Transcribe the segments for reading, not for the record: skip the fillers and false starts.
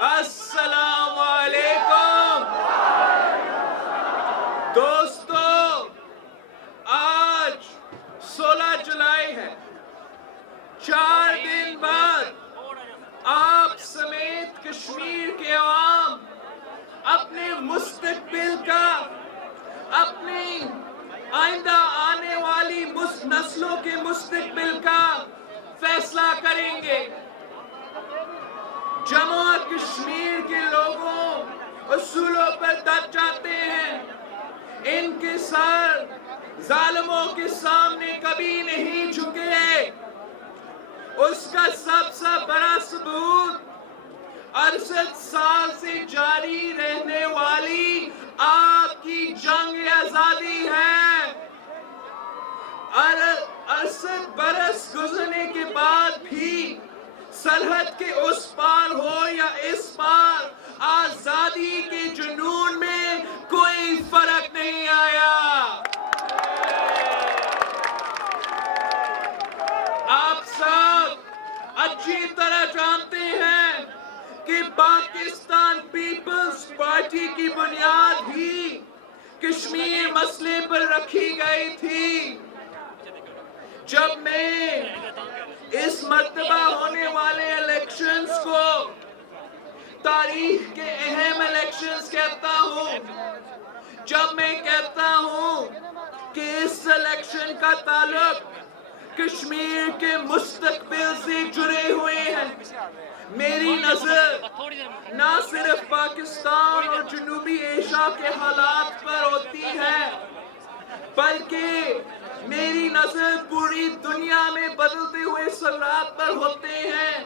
السلام علیکم دوستو، آج 16 جولائی ہے۔ 4 دن بعد آپ سمیت کشمیر کے عوام اپنے مستقبل کا، اپنی آئندہ آنے والی نسلوں کے مستقبل کا فیصلہ کریں گے۔ جموں و کشمیر کے لوگوں اصولوں پر ڈٹ جاتے ہیں، ان کے سر ظالموں کے سامنے کبھی نہیں جھکے۔ اس کا سب سے بڑا ثبوت 68 سال سے جاری رہنے والی آپ کی جنگ آزادی ہے۔ 68 برس گزرنے کے بعد بھی سرحد کے اس پار ہو یا اس پار، آزادی کے جنون میں کوئی فرق نہیں آیا۔ آپ سب اچھی طرح جانتے ہیں کہ پاکستان پیپلز پارٹی کی بنیاد ہی کشمیر مسئلے پر رکھی گئی تھی۔ جب میں اس مرتبہ ہونے والے الیکشنز کو تاریخ کے اہم الیکشنز کہتا ہوں، جب میں کہتا ہوں کہ اس الیکشن کا تعلق کشمیر کے مستقبل سے جڑے ہوئے ہیں، میری نظر نہ صرف پاکستان اور جنوبی ایشیا کے حالات پر ہوتی ہے، بلکہ میری نظر پوری دنیا میں بدلتے ہوئے صورات پر ہوتے ہیں،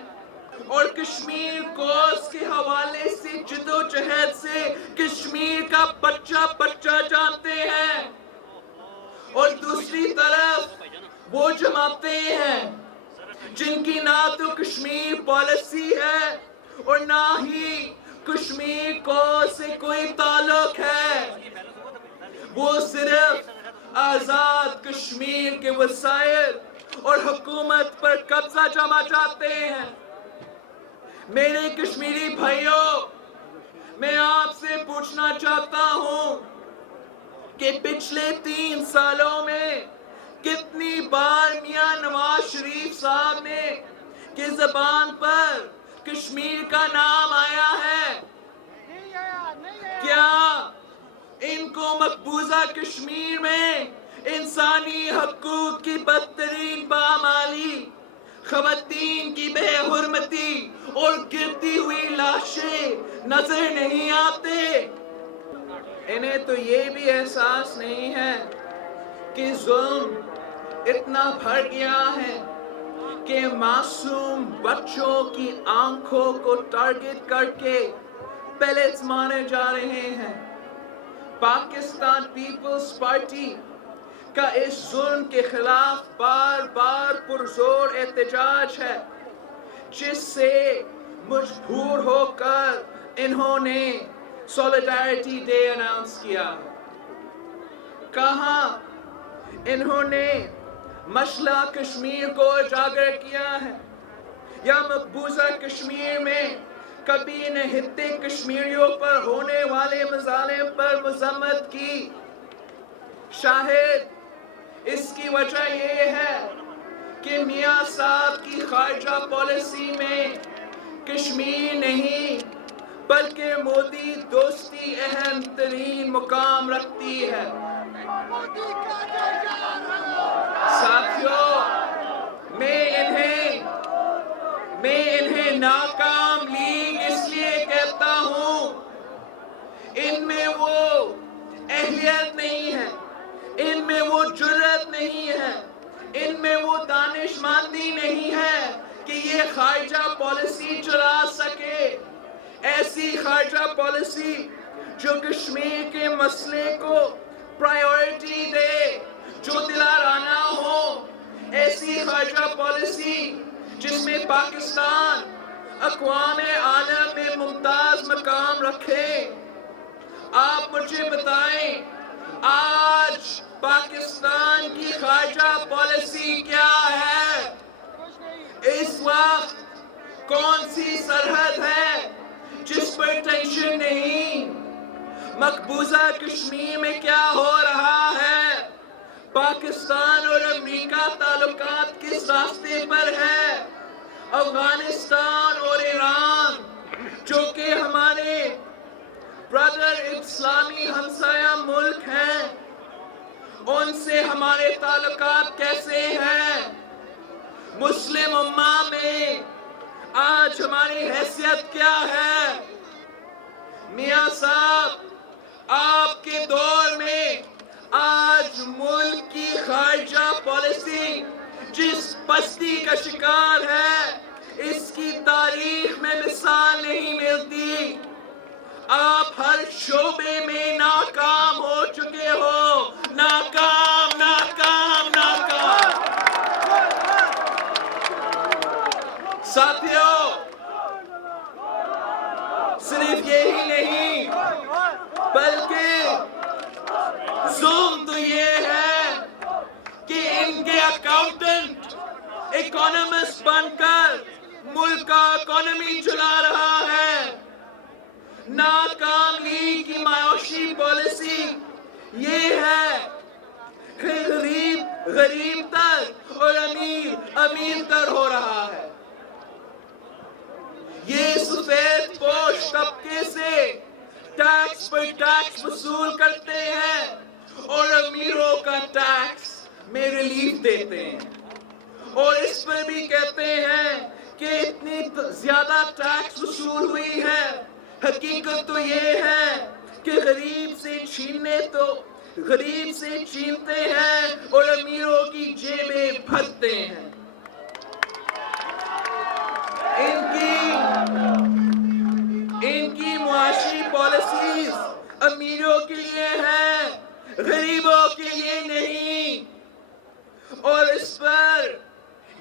اور کشمیر کوس کے حوالے سے جدوجہد سے کشمیر کا بچہ بچہ جانتے ہیں۔ اور دوسری طرف وہ جماعتیں ہیں جن کی نہ تو کشمیر پالیسی ہے اور نہ ہی کشمیر کو سے کوئی تعلق ہے، وہ صرف آزاد کشمیر کے وسائل اور حکومت پر قبضہ جما چاہتے ہیں۔ میرے کشمیری بھائیوں، میں آپ سے پوچھنا چاہتا ہوں کہ پچھلے 3 سالوں میں کتنی بار میاں نواز شریف صاحب نے کی زبان پر کشمیر کا نام آیا ہے؟ کیا ان کو مقبوضہ کشمیر میں انسانی حقوق کی بدترین پامالی، خواتین کی بے حرمتی اور گرتی ہوئی لاشیں نظر نہیں آتے؟ انہیں تو یہ بھی احساس نہیں ہے کہ ظلم اتنا بڑھ گیا ہے کہ معصوم بچوں کی آنکھوں کو ٹارگٹ کر کے پیلٹس مارے جا رہے ہیں۔ پاکستان پیپلز پارٹی کا اس ظلم کے خلاف بار بار پرزور احتجاج ہے، جس سے مجبور ہو کر انہوں نے سولیڈارٹی ڈے اناؤنس کیا۔ کہاں انہوں نے مسئلہ کشمیر کو اجاگر کیا ہے، یا مقبوضہ کشمیر میں کبھی نہتے کشمیریوں پر ہونے والے مظالم پر مذمت کی؟ شاہد اس کی وجہ یہ ہے کہ میاں صاحب کی خارجہ پالیسی میں کشمیر نہیں بلکہ مودی دوستی اہم ترین مقام رکھتی ہے۔ ساتھیوں، میں انہیں ناکام لیگ اس لیے کہتا ہوں، ان میں وہ اہلیت نہیں ہے، ان میں وہ جرأت نہیں ہے، ان میں وہ دانشمندی نہیں ہے کہ یہ خارجہ پالیسی چلا سکے، ایسی خارجہ پالیسی جو کشمیر کے مسئلے کو پرائیورٹی دے، جو دلارانہ ہو، ایسی خارجہ پالیسی جس میں پاکستان اقوام عالم میں ممتاز مقام رکھے۔ آپ مجھے بتائیں، آج پاکستان کی خارجہ پالیسی کیا ہے؟ اس وقت کون سی سرحد ہے مقبوضہ کشمیر میں کیا ہو رہا ہے؟ پاکستان اور امریکہ تعلقات کس راستے پر ہے؟ افغانستان اور ایران جو کہ ہمارے برادر اسلامی ہمسایہ ملک ہیں، ان سے ہمارے تعلقات کیسے ہیں؟ مسلم امہ میں آج ہماری حیثیت کیا ہے؟ میاں صاحب، آپ کے دور میں آج ملک کی خارجہ پالیسی جس پستی کا شکار ہے، اس کی تاریخ میں مثال نہیں ملتی۔ آپ ہر شعبے میں ناکام ہو چکے ہو، ناکام ناکام ناکام۔ ساتھیوں، صرف یہی نہیں بلکہ ظلم تو یہ ہے کہ ان کے اکاؤنٹنٹ اکانومسٹ بن کر ملک کا اکانومی چلا رہا ہے۔ ناکام لیگ کی معاشی پالیسی یہ ہے کہ غریب غریب تر اور امیر امیر تر ہو رہا ہے۔ یہ سفید پوش طبقے سے ٹیکس پر ٹیکس وصول کرتے ہیں اور امیروں کا ٹیکس میں ریلیف دیتے ہیں، اور اس پر بھی کہتے ہیں کہ اتنی زیادہ ٹیکس وصول ہوئی ہے۔ حقیقت تو یہ ہے کہ غریب سے چھینتے ہیں اور امیروں کی جیبیں بھرتے ہیں۔ ان کی معاشی پالیسیز امیروں کے لیے ہیں، غریبوں کے لیے نہیں۔ اور اس پر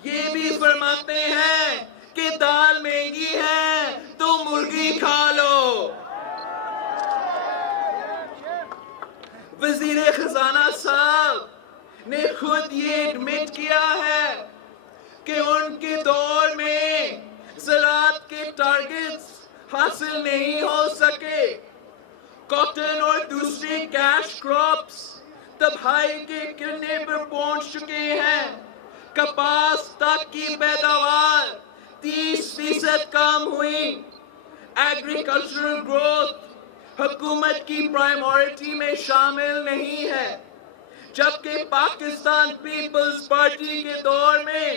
یہ بھی فرماتے ہیں کہ دال مہنگی ہے تو مرغی کھا لو۔ وزیر خزانہ صاحب نے خود یہ ایڈمٹ کیا ہے کہ ان کے دور میں زراعت کے ٹارگٹس حاصل نہیں ہو سکے۔ کاٹن اور دوسری کیش کراپس تباہی کے کنارے پر پہنچ چکے ہیں۔ کپاس تک کی پیداوار 30% کم ہوئی۔ ایگریکلچرل گروتھ حکومت کی پرائیورٹی میں شامل نہیں ہے، جبکہ پاکستان پیپلز پارٹی کے دور میں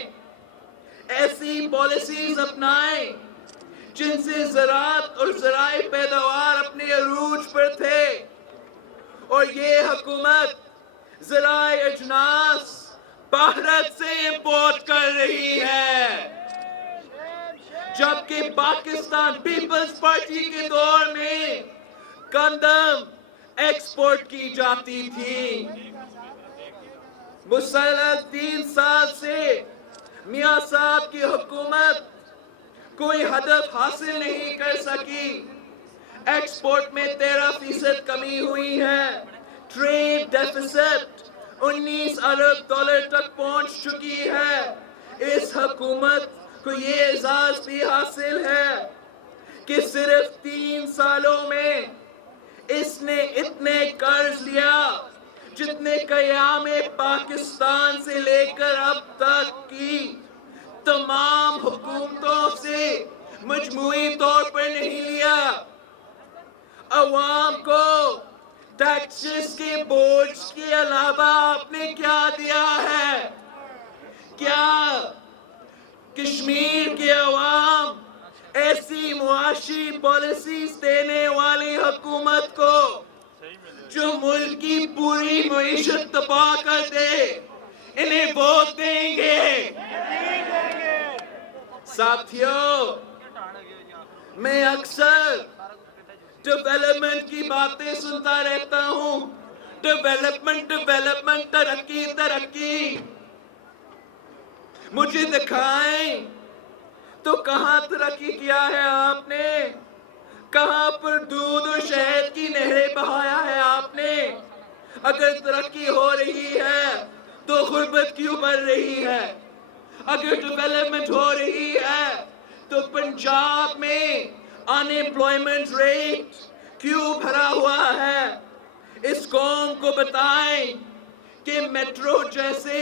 ایسی پالیسیز اپنائیں جن سے زراعت اور زرعی پیداوار اپنے عروج پر تھے، اور یہ حکومت زرعی اجناس بھارت سے امپورٹ کر رہی ہے، جبکہ پاکستان پیپلز پارٹی کے دور میں گندم ایکسپورٹ کی جاتی تھی۔ مسلسل 3 سال سے میاں صاحب کی حکومت کوئی ہدف حاصل نہیں کر سکی۔ ایکسپورٹ میں 13% کمی ہوئی ہے۔ ٹریڈ ڈیفیسٹ 19 ارب ڈالر تک پہنچ چکی ہے۔ اس حکومت کو یہ اعزاز بھی حاصل ہے کہ صرف 3 سالوں میں اس نے اتنے قرض لیا جتنے قیام پاکستان سے لے کر اب تک کی تمام حکومتوں سے مجموعی طور پر نہیں لیا۔ عوام کو ٹیکسز کے بوجھ کے علاوہ آپ نے کیا دیا ہے؟ کیا کشمیر کے عوام ایسی معاشی پالیسیز دینے والی حکومت کو جو ملک کی پوری معیشت تباہ کر دے، انہیں ووٹ دیں گے؟ ساتھیوں، میں اکثر ڈیولپمنٹ کی باتیں سنتا رہتا ہوں۔ ڈیولپمنٹ، ترقی۔ مجھے دکھائیں تو کہاں ترقی کیا ہے آپ نے؟ کہاں پر دودھ اور شہد کی نہریں بہایا ہے آپ نے؟ اگر ترقی ہو رہی ہے تو غربت کیوں بڑھ رہی ہے؟ اگر ڈیولپمنٹ ہو رہی ہے تو پنجاب میں ان ایمپلائمنٹ ریٹ کیوں بھرا ہوا ہے؟ اس قوم کو بتائیں کہ میٹرو جیسے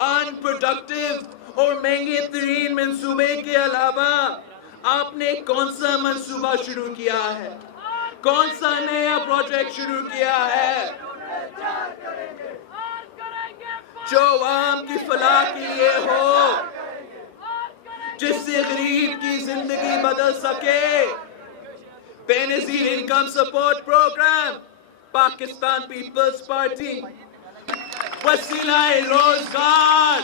ان پروڈکٹیو اور مہنگے ترین منصوبے کے علاوہ آپ نے کون سا منصوبہ شروع کیا ہے؟ کون سا نیا پروجیکٹ شروع کیا ہے جو عوام کی فلاح کے لیے ہو، جس سے غریب کی زندگی بدل سکے؟ Benazir income support programme, Pakistan Peoples Party. وسیلہ روزگار،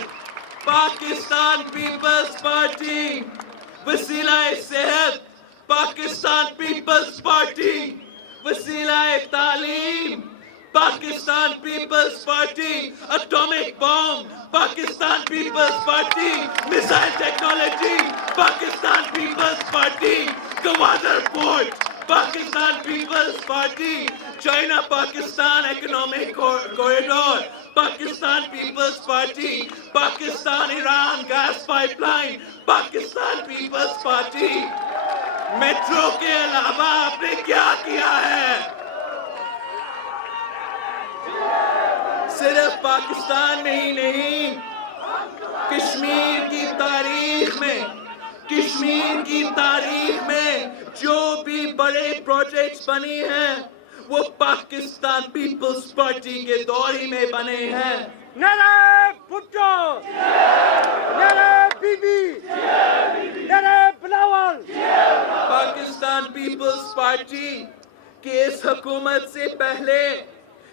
پاکستان پیپلز پارٹی. وسیلہ صحت، پاکستان پیپلز پارٹی. وسیلہ تعلیم، Pakistan Peoples Party. Atomic bomb, Pakistan Peoples Party. Missile technology, Pakistan Peoples Party. Gwadar port, Pakistan Peoples Party. China Pakistan economic corridor, Pakistan Peoples Party. Pakistan Iran gas pipeline, Pakistan Peoples Party. Metro کے علاوہ آپ نے کیا کیا ہے؟ صرف پاکستان میں ہی نہیں، کشمیر کی تاریخ میں جو بھی بڑے پروجیکٹس بنے ہیں وہ پاکستان پیپلز پارٹی کے دور ہی میں بنے ہیں. نعرہ بھٹو، نعرہ بی بی، نعرہ بلاول. پاکستان پیپلز پارٹی کی اس حکومت سے پہلے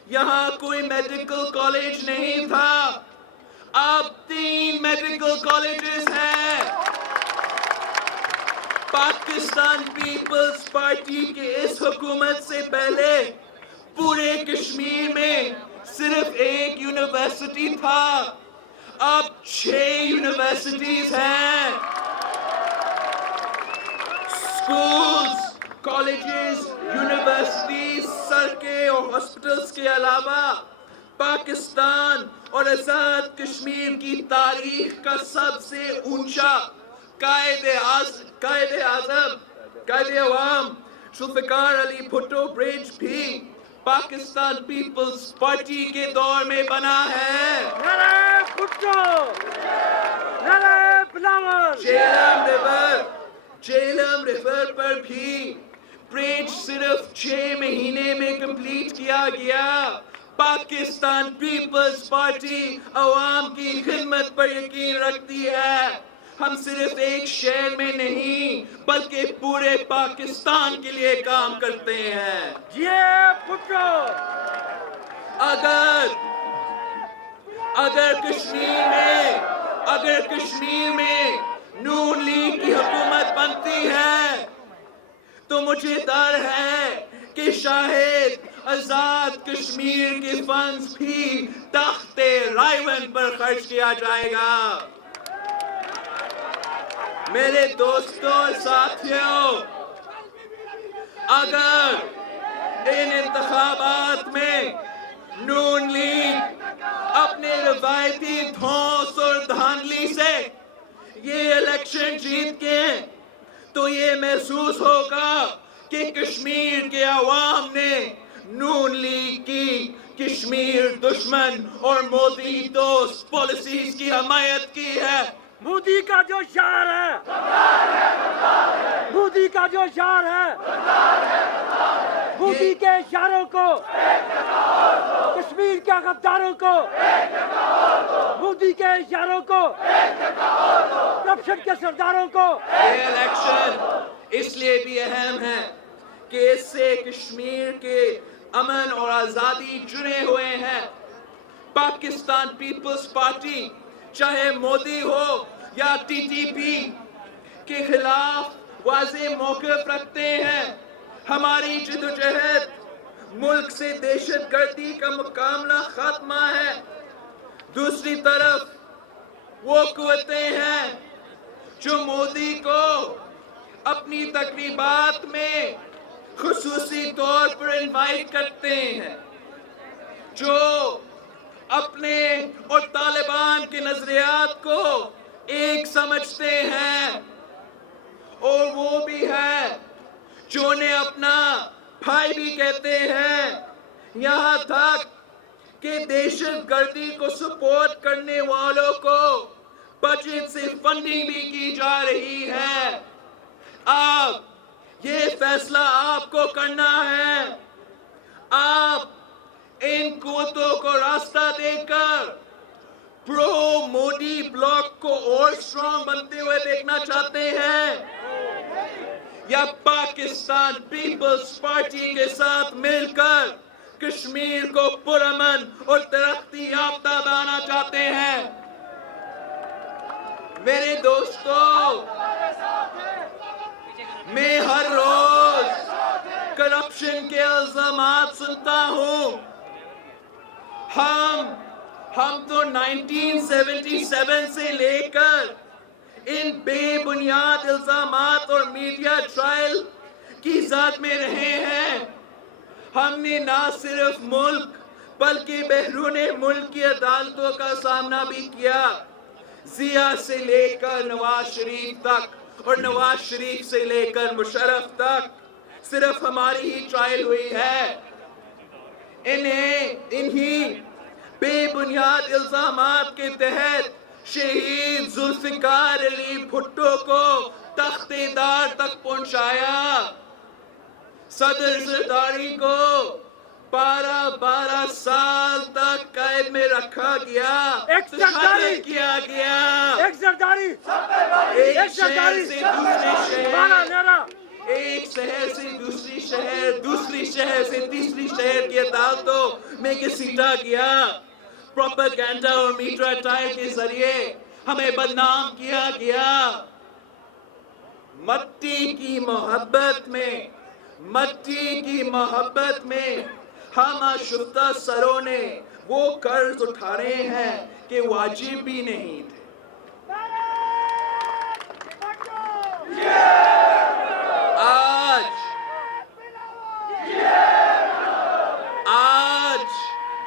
یہاں کوئی میڈیکل کالج نہیں تھا. اب 3 میڈیکل کالجز ہیں. پاکستان پیپلز پارٹی کی اس حکومت سے پہلے پورے کشمیر میں صرف 1 یونیورسٹی تھا. اب 6 یونیورسٹیز ہیں. سکولز، کالجز، یونیورسٹیز، سڑکیں اور ہاسپٹلز کے علاوہ پاکستان اور آزاد کشمیر کی تاریخ کا سب سے اونچا قائد عوام ذوالفقار علی بھٹو برج بھی پاکستان پیپلز پارٹی کے دور میں بنا ہے. نعرہ بھٹو، نعرہ بلاول. جہلم ریور پر بھی برج صرف 6 مہینے میں کمپلیٹ کیا گیا. پاکستان پیپلز پارٹی عوام کی خدمت پر یقین رکھتی ہے. ہم صرف ایک شہر میں نہیں بلکہ پورے پاکستان کے لیے کام کرتے ہیں. بھٹو. اگر کشمیر میں نون لیگ کی حکومت بنتی ہے تو مجھے ڈر ہے کہ شاید آزاد کشمیر کے فنڈز بھی تخت رائیون پر خرچ کیا جائے گا. میرے دوستوں اور ساتھیوں، اگر ان انتخابات میں نون لیگ اپنے روایتی دھوس اور دھاندلی سے یہ الیکشن جیت کے تو یہ محسوس ہوگا کہ کشمیر کے عوام نے نون لیگ کی کشمیر دشمن اور مودی دوست پالیسیز کی حمایت کی ہے. مودی کا جو شعار ہے، مودی کا جو شعار ہے، مودی کے اشاروں کو، کشمیر کے غداروں کو، مودی کے اشاروں کو، کرپشن کے سرداروں کو. یہ الیکشن اس لیے بھی اہم ہے کہ اس سے کشمیر کے امن اور آزادی جڑے ہوئے ہیں. پاکستان پیپلز پارٹی چاہے مودی ہو یا ٹی ٹی پی کے خلاف واضح موقف رکھتے ہیں. ہماری جدوجہد ملک سے دہشت گردی کا مکمل خاتمہ ہے. دوسری طرف وہ قوتیں ہیں جو مودی کو اپنی تقریبات میں خصوصی طور پر انوائٹ کرتے ہیں، جو اپنے اور طالبان کے نظریات کو ایک سمجھتے ہیں، اور وہ بھی ہے جو انہیں اپنا بھائی بھی کہتے ہیں، یہاں تک کہ دہشت گردی کو سپورٹ کرنے والوں کو بجٹ سے فنڈنگ بھی کی جا رہی ہے۔ اب یہ فیصلہ آپ کو کرنا ہے۔ آپ ان قوتوں کو راستہ دے کر پرو مودی بلاک کو اور اسٹرانگ بنتے ہوئے دیکھنا چاہتے ہیں، یا پاکستان پیپلز پارٹی کے ساتھ مل کر کشمیر کو پرامن اور ترقی یافتہ بنانا چاہتے ہیں؟ میرے دوستو، میں ہر روز کرپشن کے الزامات سنتا ہوں۔ ہم تو 1977 سے لے کر ان بے بنیاد الزامات اور میڈیا ٹرائل کی زد میں رہے ہیں۔ ہم نے نہ صرف ملک بلکہ بیرون ملک کی عدالتوں کا سامنا بھی کیا، ضیاء سے لے کر نواز شریف تک اور نواز شریف سے لے کر مشرف تک صرف ہماری ہی ٹرائل ہوئی ہے۔ انہی بے بنیاد الزامات کے تحت شہید ذوالفقار علی بھٹو کو تخت دار تک پہنچایا، صدر زرداری کو 12 سال تک قید میں رکھا گیا، تشدد کیا گیا، ایک شہر سے دوسرے شہر، ایک شہر سے دوسری شہر، دوسری شہر سے تیسری شہر کی عدالتوں میں گھسیٹا گیا، پروپیگنڈا اور میڈیا ٹرائل کے ذریعے ہمیں بدنام کیا گیا۔ مٹی کی محبت میں ہم آشفتہ سروں نے وہ قرض اٹھا رہے ہیں کہ واجب بھی نہیں تھے۔ آج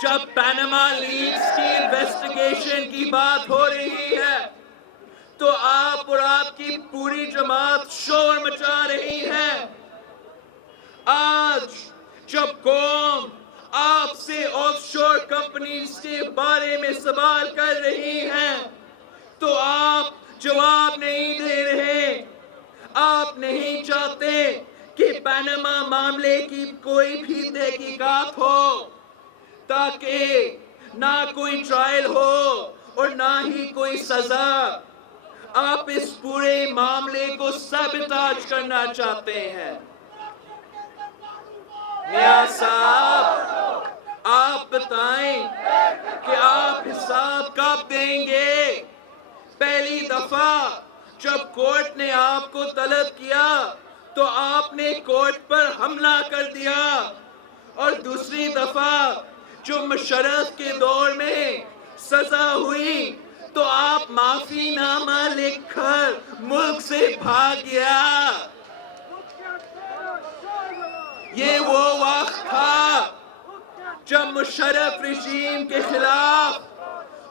جب پیناما لیکس کی انویسٹیگیشن کی بات ہو رہی ہے تو آپ اور آپ کی پوری جماعت شور مچا رہی ہے۔ آج جب قوم آپ سے آف شور کمپنیز کے بارے میں سوال کر رہی ہے تو آپ جواب نہیں دے رہے۔ آپ نہیں چاہتے کہ پیناما معاملے کی کوئی بھی تحقیقات ہو، تاکہ نہ کوئی ٹرائل ہو اور نہ ہی کوئی سزا۔ آپ اس پورے معاملے کو سیبوٹیج کرنا چاہتے ہیں۔ میاں صاحب، آپ بتائیں کہ آپ حساب کب دیں گے؟ پہلی دفعہ جب کورٹ نے آپ کو طلب کیا تو آپ نے کورٹ پر حملہ کر دیا، اور دوسری دفعہ جو مشرف کے دور میں سزا ہوئی تو آپ معافی نامہ لکھ کر ملک سے بھاگ گیا۔ یہ وہ وقت تھا جب مشرف رژیم کے خلاف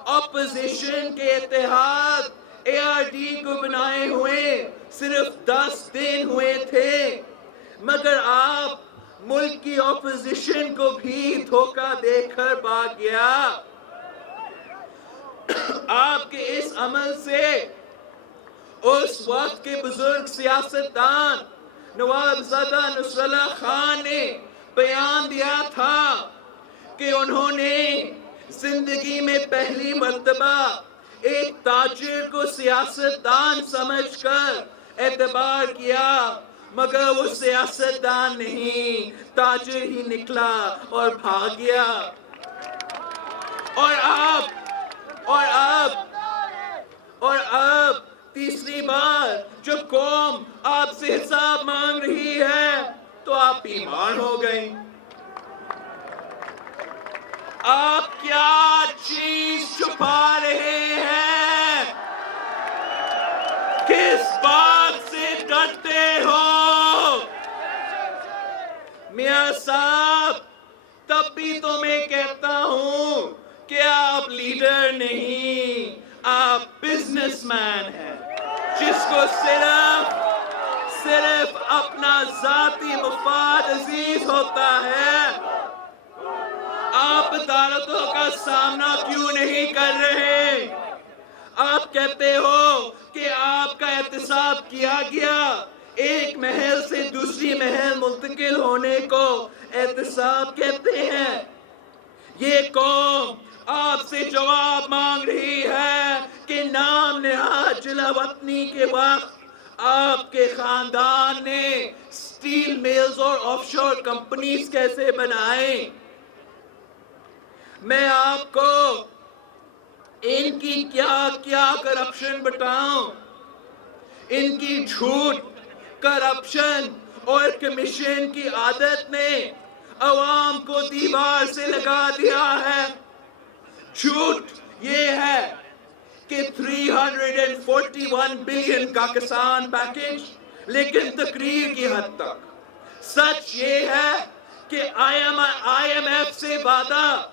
اپوزیشن کے اتحاد ARD کو بنائے ہوئے صرف 10 دن ہوئے تھے، مگر آپ ملک کی اپوزیشن کو بھی دھوکہ دے کر بھاگ گیا۔ آپ کے اس عمل سے اس وقت کے بزرگ سیاستدان نواب زادہ نصر اللہ خان نے بیان دیا تھا کہ انہوں نے زندگی میں پہلی مرتبہ ایک تاجر کو سیاستدان سمجھ کر اعتبار کیا، مگر وہ سیاستدان نہیں، تاجر ہی نکلا اور بھاگ گیا۔ اور اب تیسری بار جب قوم آپ سے حساب مانگ رہی ہے تو آپ بیمار ہو گئے۔ آپ کیا چیز چھپا رہے ہیں؟ کس بات سے ڈرتے ہو؟ میاں صاحب، تب بھی تو میں کہتا ہوں کہ آپ لیڈر نہیں، آپ بزنس مین ہیں، جس کو صرف اپنا ذاتی مفاد عزیز ہوتا ہے. آپ عدالتوں کا سامنا کیوں نہیں کر رہے؟ آپ کہتے ہو کہ آپ کا احتساب کیا گیا. ایک محل سے دوسری محل منتقل ہونے کو احتساب کہتے ہیں. یہ قوم آپ سے جواب مانگ رہی ہے کہ نام نہاد جلا وطنی کے وقت آپ کے خاندان نے سٹیل میلز اور آف شور کمپنیز کیسے بنائیں. میں آپ کو ان کی کیا کرپشن بتاؤں. ان کی جھوٹ، کرپشن اور کمیشن کی عادت نے عوام کو دیوار سے لگا دیا ہے. جھوٹ یہ ہے کہ 341 بلین کا کسان پیکج، لیکن تقریر کی حد تک. سچ یہ ہے کہ آئی ایم ایف سے وعدہ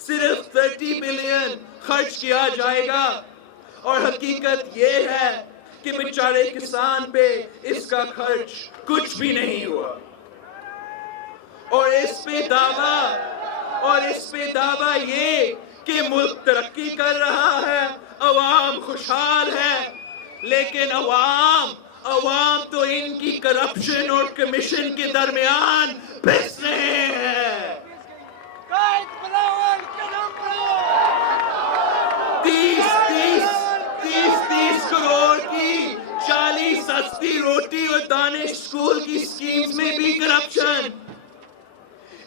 صرف 30 بلین خرچ کیا جائے گا، اور حقیقت یہ ہے کہ بیچارے کسان پہ اس کا خرچ کچھ بھی نہیں ہوا. اور اس پہ دعویٰ یہ کہ ملک ترقی کر رہا ہے، عوام خوشحال ہے. لیکن عوام تو ان کی کرپشن اور کمیشن کے درمیان پھنس رہے ہیں. 30 کروڑ کی 40 سستی روٹی اور دانش اسکول کی اسکیمز میں بھی کرپشن،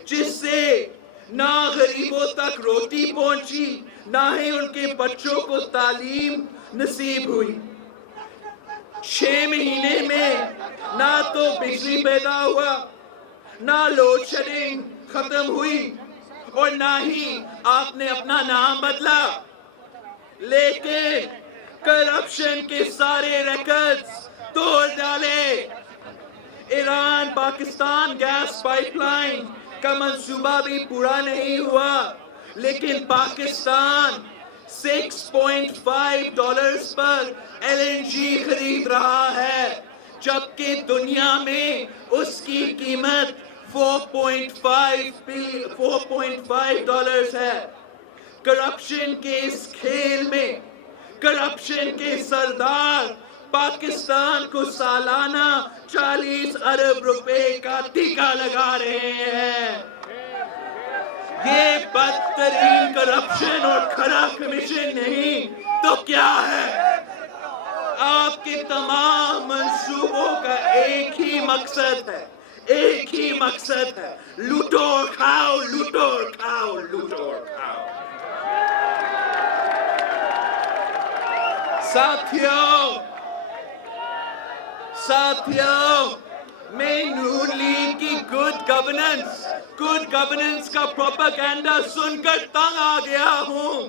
جس سے نہ غریبوں تک روٹی پہنچی، نہ ہی ان کے بچوں کو تعلیم نصیب ہوئی. 6 مہینے میں نہ تو بجلی پیدا ہوا، نہ لوڈ شیڈنگ ختم ہوئی، اور نہ ہی آپ نے اپنا نام بدلا. لیکن کرپشن کے سارے ریکارڈز توڑ ڈالے. Iran Pakistan gas pipeline کا منصوبہ بھی پورا نہیں ہوا، لیکن پاکستان $6.5 پر LNG خرید رہا ہے، جبکہ دنیا میں اس کی قیمت $4.5 ہے. کرپشن کے اس کھیل میں کرپشن کے سردار پاکستان کو سالانہ 40 ارب روپے کا ٹیکہ لگا رہے ہیں. یہ بدترین کرپشن اور کھرا کمیشن نہیں تو کیا ہے؟ آپ کے تمام منصوبوں کا ایک ہی مقصد ہے، لوٹو اور کھاؤ، لوٹو اور کھاؤ، لوٹو اور کھاؤ. ساتھیوں، میں نون لیگ کی گڈ گورننس کا پروپیگنڈا سن کر تنگ آ گیا ہوں.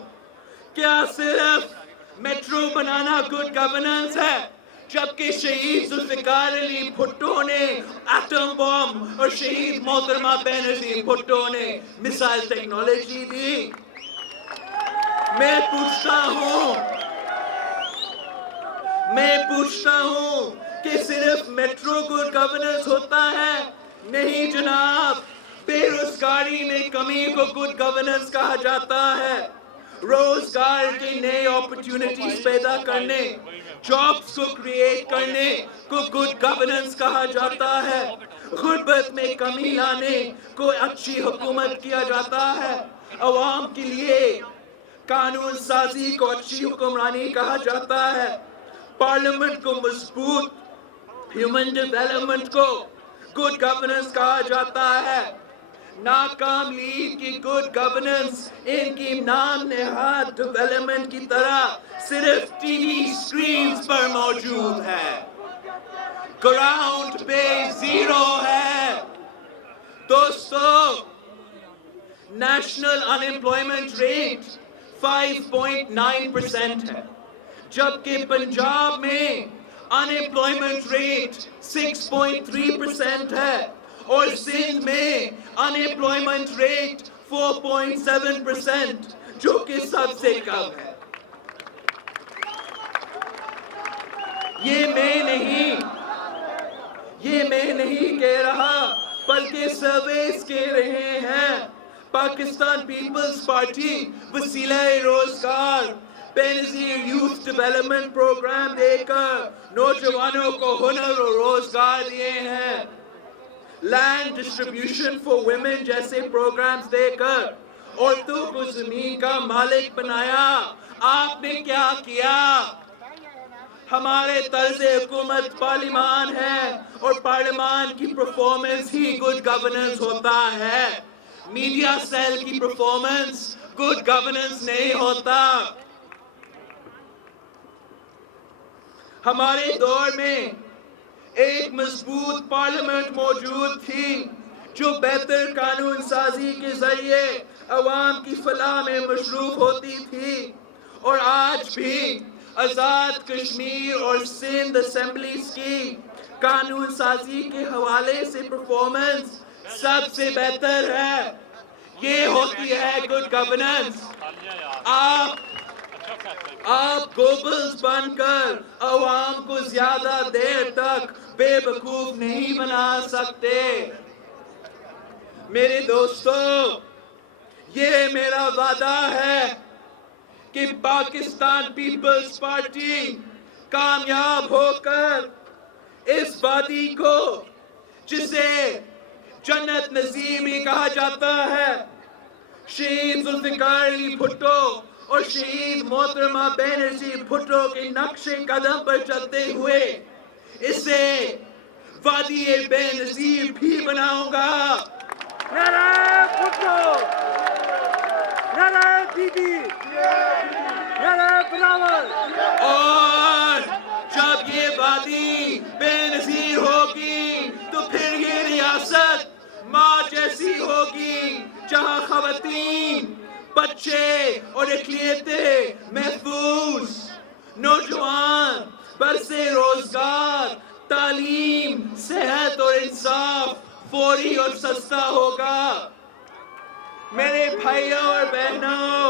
کیا صرف میٹرو بنانا گڈ گورننس ہے، جبکہ شہید ذوالفقار علی بھٹو نے ایٹم بم اور شہید محترمہ بینظیر بھٹو نے میزائل ٹیکنالوجی دی؟ میں پوچھتا ہوں کہ صرف میٹرو گڈ گورننس ہوتا ہے؟ نہیں جناب. بے روزگاری میں کمی کو گڈ گورننس کہا جاتا ہے. روزگار کی نئی اپرچونٹیز پیدا کرنے، جابز کو کریٹ کرنے کو گڈ گورننس کہا جاتا ہے. غربت میں کمی لانے کو اچھی حکومت کیا جاتا ہے. عوام کے لیے قانون سازی کو اچھی حکمرانی کہا جاتا ہے. پارلیمنٹ کو مضبوط، ہیومن ڈیولپمنٹ کو گڈ گورننس کہا جاتا ہے. ناکام لیگ کی گڈ گورننس ان کی نام نہاد ڈیولپمنٹ کی طرح صرف ٹی وی اسکرینز پر موجود ہے، گراؤنڈ پہ زیرو ہے. دوستو، نیشنل ان ایمپلائمنٹ ریٹ 5.9% ہے، جبکہ پنجاب میں ان ایمپلائمنٹ ریٹ 6.3% ہے، اور سندھ میں ان ایمپلائمنٹ ریٹ 4.7%، جو کہ سب سے کم ہے. یہ میں نہیں کہہ رہا، بلکہ سروس کے رہے ہیں۔ پاکستان پیپلز پارٹی وسیلہ روزگار بے نظیر یوتھ ڈیولپمنٹ پروگرام دے کر نوجوانوں کو ہنر اور روزگار دیے ہیں۔ لینڈ ڈسٹریبیوشن فار ویمن جیسے پروگرامز دے کر عورتوں کو زمین کا مالک بنایا۔ آپ نے کیا کیا؟ ہمارے طرز حکومت پارلیمان ہے اور پارلیمان کی پرفارمنس ہی گڈ گورننس ہوتا ہے۔ میڈیا سیل کی پرفارمنس گڈ گورننس نہیں ہوتا۔ ہمارے دور میں ایک مضبوط پارلیمنٹ موجود تھی جو بہتر قانون سازی کے ذریعے عوام کی فلاح میں مصروف ہوتی تھی، اور آج بھی آزاد کشمیر اور سندھ اسمبلیز کی قانون سازی کے حوالے سے پرفارمنس سب سے بہتر ہے۔ یہ ہوتی ہے گڈ گورننس۔ آپ گوبلز بن کر عوام کو زیادہ دیر تک بے وقوف نہیں بنا سکتے۔ میرے دوستو، یہ میرا وعدہ ہے کہ پاکستان پیپلز پارٹی کامیاب ہو کر اس وادی کو، جسے جنت نظیر میں کہا جاتا ہے، شہید ذوالفقار علی بھٹو اور شہید محترمہ بے نظیر بھٹو کے نقش قدم پر چلتے ہوئے اسے وادی بے نظیر بھی بناؤں گا۔ نعرہ بھٹو، نعرہ دیدی، نعرہ بلاول۔ اور جب یہ وادی بے نظیر ہوگی تو پھر یہ ریاست ماں جیسی ہوگی، جہاں خواتین، بچے اور اقلیتیں محفوظ، نوجوان برسے روزگار، تعلیم، صحت اور انصاف فوری اور سستا ہوگا۔ میرے بھائیوں اور بہنوں،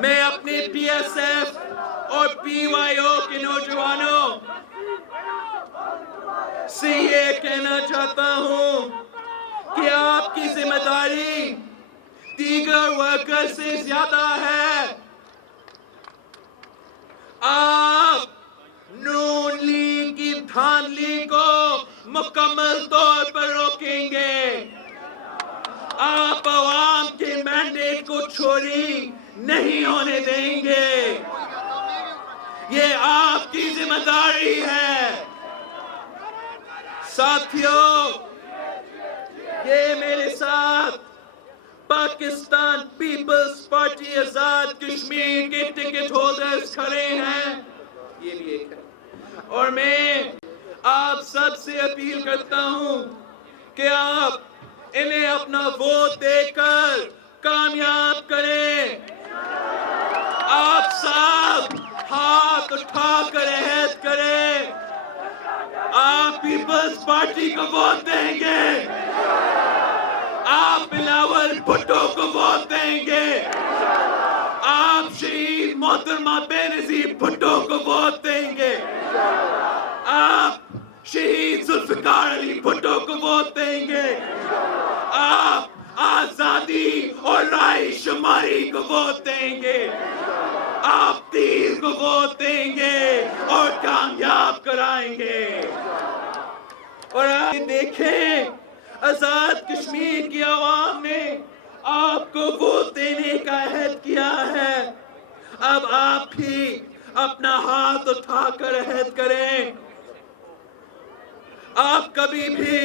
میں اپنے پی ایس ایف اور پی وائی او کے نوجوانوں سے یہ کہنا چاہتا ہوں کہ آپ کی ذمہ داری دیگر ورکر سے زیادہ ہے۔ آپ نون لیگ کی دھاندلی کو مکمل طور پر روکیں گے۔ آپ عوام کے مینڈیٹ کو چوری نہیں ہونے دیں گے۔ یہ آپ کی ذمہ داری ہے۔ ساتھیوں، یہ میرے ساتھ پاکستان پیپلز پارٹی آزاد کشمیر کے ٹکٹ ہولڈرز کھڑے ہیں، یہ بھی ایک ہے، اور میں آپ سب سے اپیل کرتا ہوں کہ آپ انہیں اپنا ووٹ دے کر کامیاب کریں۔ آپ سب ہاتھ اٹھا کر عہد کریں، آپ پیپلز پارٹی کو ووٹ دیں گے، آپ بلاول بھٹو کو ووٹ دیں گے، آپ شہید محترمہ بے نظیر بھٹو کو ووٹ دیں گے، آپ شہید ذوالفقار علی بھٹو کو ووٹ دیں گے، آپ آزادی اور رائے شماری کو ووٹ دیں گے، آپ تیر کو ووٹ دیں گے اور کامیاب کرائیں گے۔ اور آپ دیکھیں، آزاد کشمیر کی عوام نے آپ کو ووٹ دینے کا عہد کیا ہے۔ اب آپ بھی اپنا ہاتھ اٹھا کر عہد کریں، آپ کبھی بھی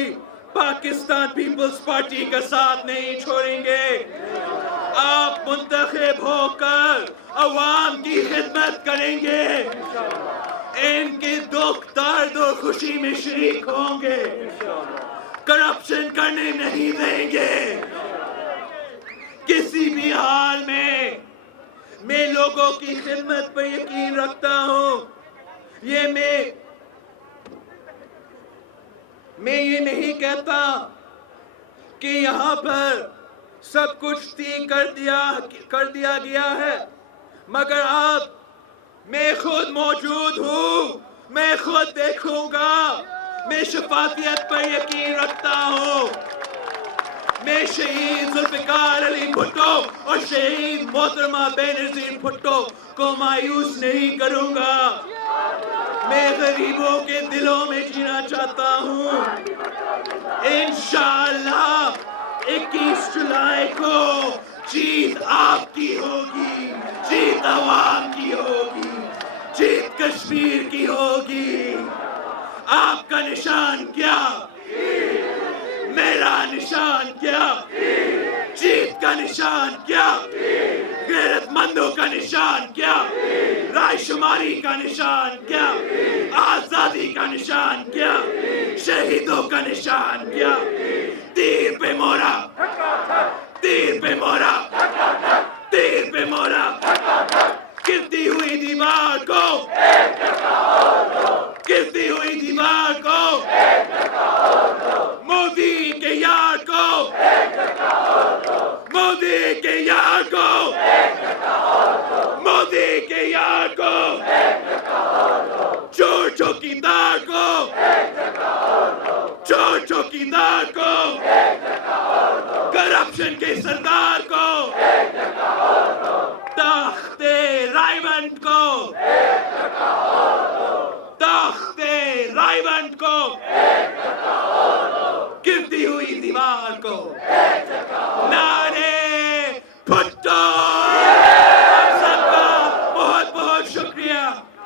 پاکستان پیپلز پارٹی کا ساتھ نہیں چھوڑیں گے۔ آپ منتخب ہو کر عوام کی خدمت کریں گے، ان کے دکھ درد اور خوشی میں شریک ہوں گے، کرپشن کرنے نہیں دیں گے کسی بھی حال میں۔ میں لوگوں کی خدمت پر یقین رکھتا ہوں۔ میں یہ نہیں کہتا کہ یہاں پر سب کچھ ٹھیک کر دیا گیا ہے، مگر اب میں خود موجود ہوں، میں خود دیکھوں گا، میں شفافیت پر یقین رکھتا ہوں. میں شہید ذوالفقار علی بھٹو اور شہید محترمہ بینظیر بھٹو کو مایوس نہیں کروں گا. میں غریبوں کے دلوں میں جینا چاہتا ہوں. انشاءاللہ 21 جولائی کو جیت آپ کی ہوگی, جیت عوام کی ہوگی, جیت کشمیر کی ہوگی. آپ کا نشان کیا؟ میرا نشان کیا؟ جیت کا نشان کیا؟ غیرت مندوں کا نشان کیا؟ رائے شماری کا نشان کیا؟ آزادی کا نشان کیا؟ شہیدوں کا نشان کیا؟ تیر پہ مورا, تیر پہ مورا, تیر پہ مورا. گرتی ہوئی دیوار کو, گرتی ہوئی دیوار کو, مودی کے یار کو, مودی کے یار کو, مودی کے یار کو, چور چوکیدار کو, چور چوکیدار کو, کرپشن کے سردار کو, تخت رائے کو, تخت رائے کو, گرتی ہوئی دیوار کو.